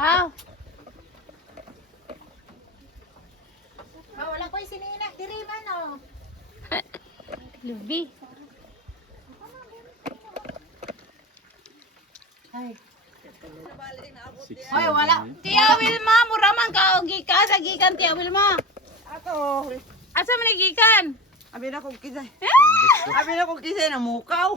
Ah, Wala ko yung sininak. Diri man o. lubi. Ay. Ay, wala. Tia Wilma, mura man ka og gikan sa gikan Tia Wilma. Ato, Asa man gikan? abi na kong kisay. Eh? Abi na kong kisay na mukaw.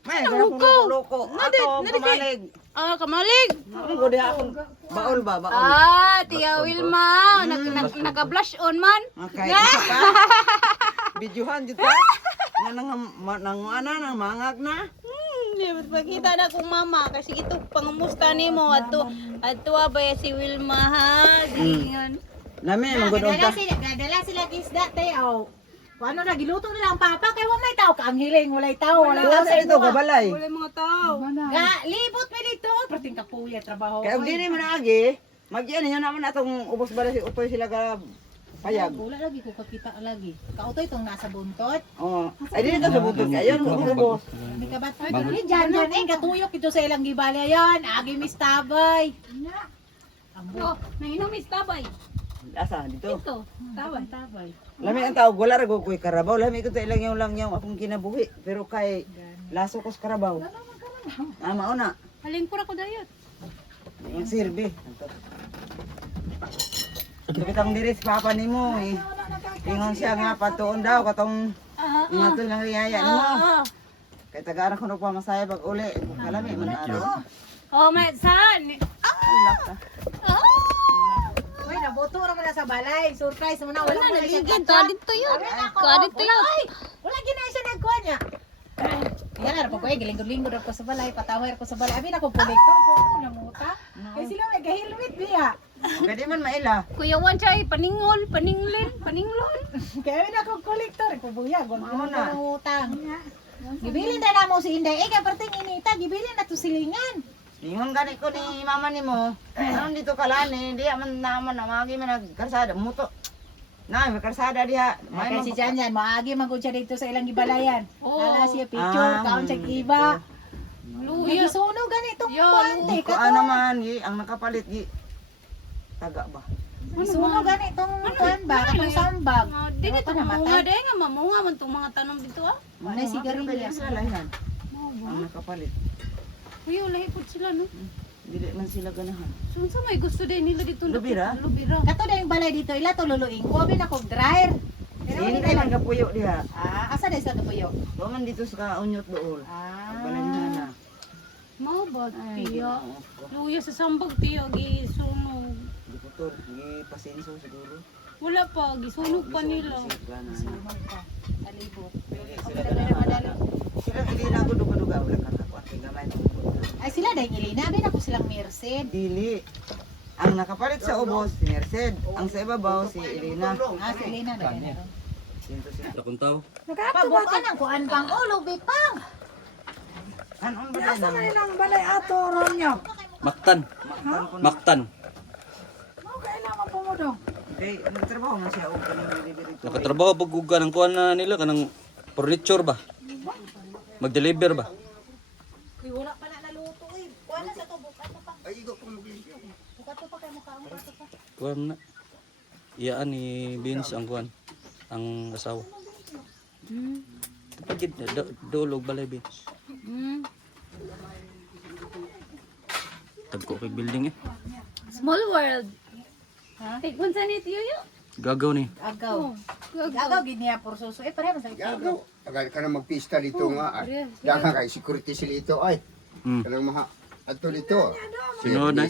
May Ano, dara mukaw? kong loko. Nadi- Ato, nadi- kamalig. Ah, kamalig. Ang gudi akong baol ba, baol. Ah, Tia Wilma, naka-blush on man. Okay, isa pa. Videohan dito. Nga nang nang mangag na. Pakita na kong mama kasi ito pangumusta nimo adto ba si Wilma ha? Gingon. Lami, magudong ta. Nadala sila isda tayo. Paano na giluto nila ang papa kay wa may tao ka ang hiling walay tao wala Wala sa ito, gabalay. Wala mga tao. Ga libot mi dito perting kapuya trabaho. Kaya hindi man agi, mag-iyan niyo naman atong ubos bala si utoy sila ka payag. Wala lagi ko kakita lagi. Kautoy itong nasa buntot. Oh, ay dito sa butod kayo, ubos. Hindi ka ba't ni dyan katuyok ito sa ilang gibali ayan. Agi Miss Tabay. Oh, nainom is tabay. Asa dito? Ito, tabay. Lami ang tawag, wala rago ko'y karabaw. Lami ko to ilang yung akong kinabuhi. Pero kay laso ko sa karabaw. Mauna. Halin ko ra ko dayot. Yung sirbi. Kitang diri sa papa ni mo eh. Ingon siya nga patuon daw katong nga to ng riyaya ni mo. Kay taga-anak ko na pa masaya pag uli. Kalami man araw. Oh, may saan? Allah ka. Uy, naboto ra man sa balay. Surprise mo na wala mo na siya Ligid kacha. dito yun. Wala Dito yun. Wala ginay siya nagkuha niya. Yan na po ko gilinggo-linggo ra ko sa balay, patawir ko sa balay. Abi na ko kolektor ko namuta. Kay sila may gahilwit biya. Pwede man maila. Kuya Wan chay paningol, paninglon. Kaya na ko kolektor ko buya gon Mao na. ko utang. Gibilin na namo si Inday. Kay perting inita gibilin na to silingan. Ingon gani ko ni mama ni mo. Ano dito kalani, di man naman namagi man nagkarsada muto. Na, may karsada diha. May si Janjan, maagi magud siya dito sa ilang gibalayan. Oo. Ala siya picture, kaon siya iba. Luya. Gisuno ganitong Yo, kuante Ko ka naman gi ang nakapalit gi taga ba. Gisuno ganitong kuan ba, katong sambag. Dili Wala to pa namatay. mga day nga mamunga man tong mga tanom dito ah. May sigarilyas. Ang nakapalit. Kuya lahi pud sila no. Dili man sila ganahan. So sa may gusto din nila dito Lubira? Lubira. Kato na yung balay dito, ila to luluing. Kuwabi na kog dryer. Pero Hindi hindi lang lang. kapuyo diha. Asa na sa tupuyo? Tuman dito sa kaunyot dool. Balay na. Mao ba Ay, tiya? Luya sa sambag tiya gi sunog. Di ko to, gi pasenso siguro. Wala pa gisunog pa nila. Alibot. Sila ili na ko duga-duga wala ka kakuan kay gamay. Ay sila dahil ilina, bin ako silang Merced. Dili. Ang nakapalit sa ubos si Merced, ang sa ibabaw si Elena. Si Elena na ganun. Sinto sila. Takon tao. Pabukan ang kuan pang ulo, bipang. Anon ba na? Ang balay ato, Ronyo. Maktan. Maktan. Kay nagtrabaho na siya og kanang delivery to. Nakatrabaho pag uga ng kuan na nila kanang furniture ba? Mag-deliver ba? Uy, wala pa na naluto, uy. Kuan na sa to, bukat pa. Ay, igo pa maglimpyo. Bukat pa kay mukha mo pa. Kuan na. Iyaan ni Vince ang kuan. Ang asawa. Tapagid dolog balay Vince. Tagko kay building eh. Small world. Take one sa nito yo. Gagaw ni. Agaw. Agaw, giniya por suso. Pareha man sa ito. Tagal ka na magpista dito nga. Daga kay security sila ito ay. Kanang maha ato dito. Sino na?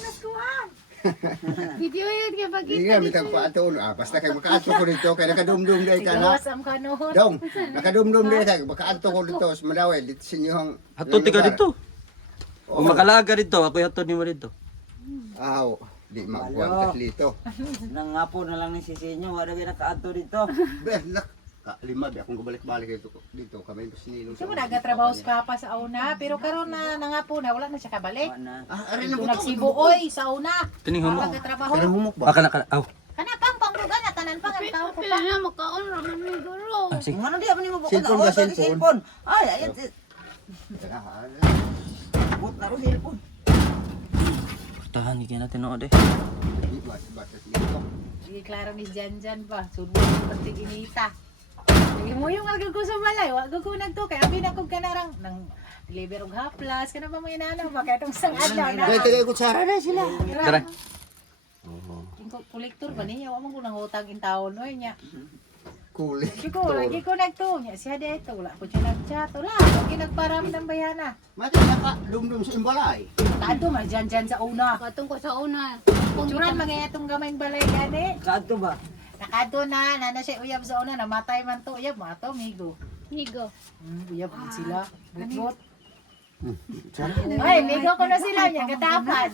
Video yun kaya pag Hindi nga mitang pa ato. Basta kay makaato ko dito kay nakadumdum dai ka na. Gawas ang kanon. Dong, nakadumdum dai ka makaato ko dito sa Malawi dito sa inyong. Hatod ka dito. Kung makalaga dito, ako hatod ni mo dito. Aw, di magwan ka dito. Nangapo na lang ni Sisinyo, wala gyud nakaadto dito. Belak. Lima di akong gabalik-balik dito kami sinilong Kasi mo nagatrabaho sa papa sa una, pero karon na nangapo na, wala na siya kabalik. Na. Ari na Kung nagsibuoy sa una, Tining humok. nagatrabaho. Kanang humok ba? Aka na. Aw. Kana pang pangdugan na tanan pang ang tao ko pila pa. na makaon raman ni guro. Sige. Ano di mo bukod Cellphone ba, cellphone? cellphone. Ay, ayan bot na ro cellphone. Tahan Gani kaya natin nood eh. Batas dito. Sige, klaro ni Janjan pa. Subo yung pati inita. Sige mo yung algag ko sa balay. Wag ko nagto. Kaya abi na kong kanarang. Nang deliver og haplas. Kana pa mo inanaw. Baka itong isang adlaw na. Kaya tagay kutsara na sila. Tara. Kolektor ba niya? Wala mo nang utang in taon. No, niya. Kulik. Siguro, lagi ko nagto. Niya siya dito. Wala ko siya nag-chat. Wala. Lagi nagparam ng bayana. Mati naka dumdum sa imbalay. Tado, may Janjan sa una. Katong ko sa una. Turan mga itong gamayng balay gani. Kadto ba? Nakado na. Nana siya uyab sa una. Namatay man to. Uyab mo ato, migo. Migo. Uyab din sila. Butbot. Sara. Ay, migo ko na sila niya. Katapad.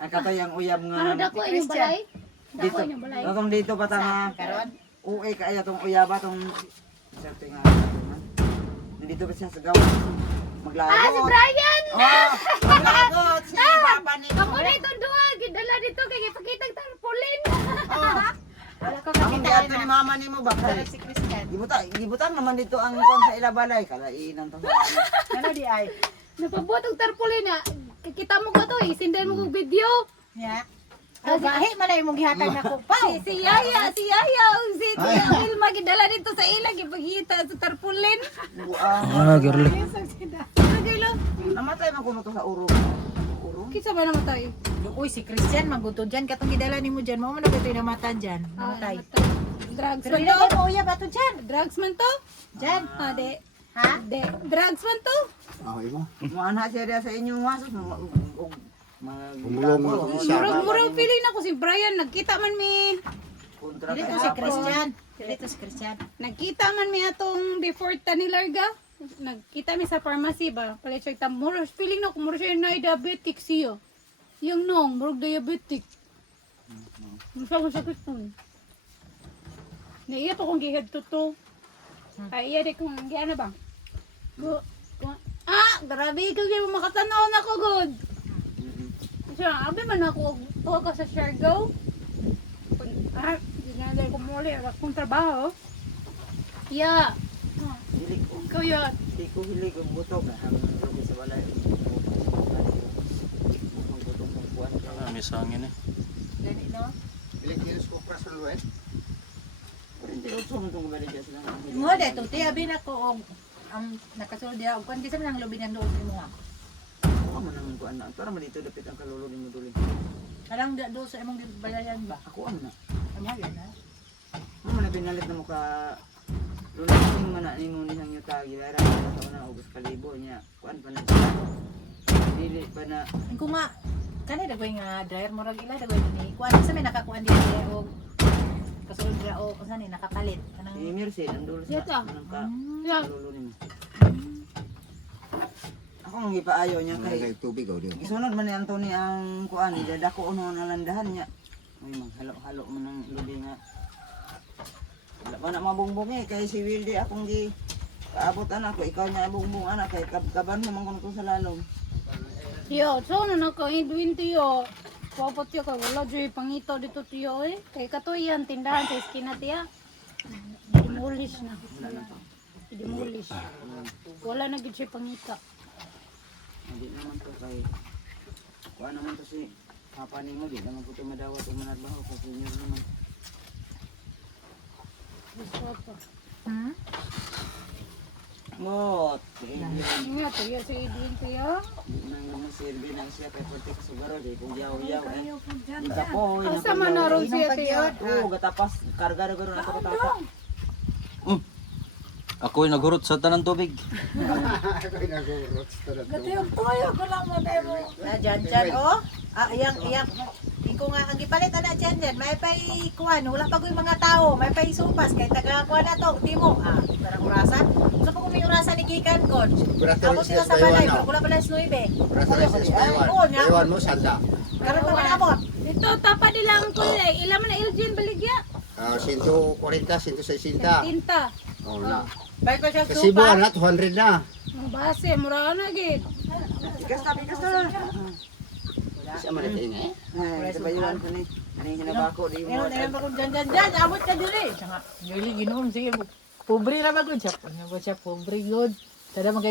Ang katayang uyab Ano nga. dako yung balay? Dako Dito. yung balay. Atong dito pa tanga. Karon. Uy kaya tong uyaba tong serte nga. Nandito ba siya sa gawa? Maglago. Ah, si Brian! Oh, maglago si papa ni. Ako na itong duha. Gidala dito kay ipakitang tarpaulin. Wala ko Ang kakita giato ni na. mama nimo ba? Wala si Christian. Gibutan naman dito ang kon sa ilabalay kalainan to. Ano di ay? Napabot ang tarpaulin na. Kita mo ko to eh. Sindan mo kong video. Ya. Oh, gahi man ay mong gihatag na ko pa. Si Yaya, si Tia Wilma gidala dito sa ilag ipagita sa tarpaulin. Buang. Girl. Lagay lang. Namatay man kuno to sa urong. Urong. Kinsa ba namatay? Uy, si Christian magutod dyan. Katong gidala ni mo dyan. Mo man na ito'y namatan dyan. Namatay. Drugs Pero man hindi to? mo uyab ato dyan. Drugs man to? Dyan. Ah, de. Ha? De. Drugs man to? Okay mo. Mo ana siya diya sa inyong wasos Umulong mo isa. Murag feeling ako si Brian. Nagkita man mi. kontra Dito kay si Papa. Christian. Dito si Christian. Nagkita man mi atong before ta ni Larga. Nagkita mi sa pharmacy ba? Palit siya ta murag feeling na ko murag siya na diabetic siya. Yung nong murag diabetic. Musa ko sa Kriston. Naiya pa kong gihad to to. Ay iya de kong giana ba? Grabe ikaw gyud makatanaw na ko good. Siya, abi man ako tuwa ka sa Siargao. Di na dahil ko muli, wala kong trabaho. Yeah. Dili ko. Ikaw yun. Di ko hilig ang butok. Ang lugi sa balay. Ang butong pagkuhan ka. May sangin eh. Gani no? Bilik ko prasuluen. Hindi utso man itong balik dyan sila. Mo de to ti abi na ko og ang nakasulod dia og kun kisa man ang lobby ng doon mo. Ako man naman kuhan na. Para man dito dapit ang kalulod mo duli. Karang do sa imong bayayan ba? Ako na. Amo yan ha. Ano man na pinalit na mo ka lulusing man na ni mo nihang yuta. Gilara na taon na August kalibo niya. Kuhan pa na siya. Dili pa na. Ko nga kani dagoy nga dryer mo rag ila dagoy ni kuan sa may nakakuan di og kasulod dira o kusa ni nakapalit kanang Si Mercy, nandun sa Dito. anong ka. Yeah. Kalulod mo. Ako ang ipaayaw niya kay. Kay tubig o din. Isunod man ni Anthony ang kuan. Idadako uno na landahan niya. Ay maghalo-halo man ang lubi nga. Wala pa na mabungbong eh. Kaya si Wildy akong gi kaabot anak ko. Ikaw niya abungbong anak. Kaya kaban mo man kung sa lalong. Yo, so na naka-indwin tiyo. Papot yo kay wala joy pangito dito tiyo eh. Kay katuyan tindahan sa esquina tiya. Demolish na. Demolish. Wala na gid siya pangita. Hindi naman to kay. Kuan naman to si Papa ni mo. Di naman po ito madawat o manadbaho. Kasi senior naman. Gusto pa. Ngot. Nga tiyo sa idin tiyo. Di nang masirbi na siya kay pati kasugaro. Di kung yaw-yaw eh. Di ka po. Asa man na ron siya tiyo. Oo, gatapas. Karga-garo na ito katapa. Ako'y naghurot sa tanang tubig. Kay nagurot sa na dyan oh. Iyang iko nga ang gipalit ana dyan may pay kuan wala pa koy mga tao may pay supas kay taga kuan na to timo parang urasa so pa kung may urasa ni gikan kon ako sila sa balay pero wala pala sluibe oo nya Ewan mo sanda. karon pa manabot Dito tapa nila ang kulay. Ilan man na Elgin baligya. 140, 160. Tinta. Oh na. bay ko siya Sa Cebu supas na 200 na. Ang base mura na gid. Bigas na. Sa man ito eh. Ay, ito ba yun? Ano yung hinabako? Di mo. Ayun pa kung dyan, abot ka dili. Sanga, really, ginoon, sige, pobre na ba good siya? Ano ba siya, pobre good. Tada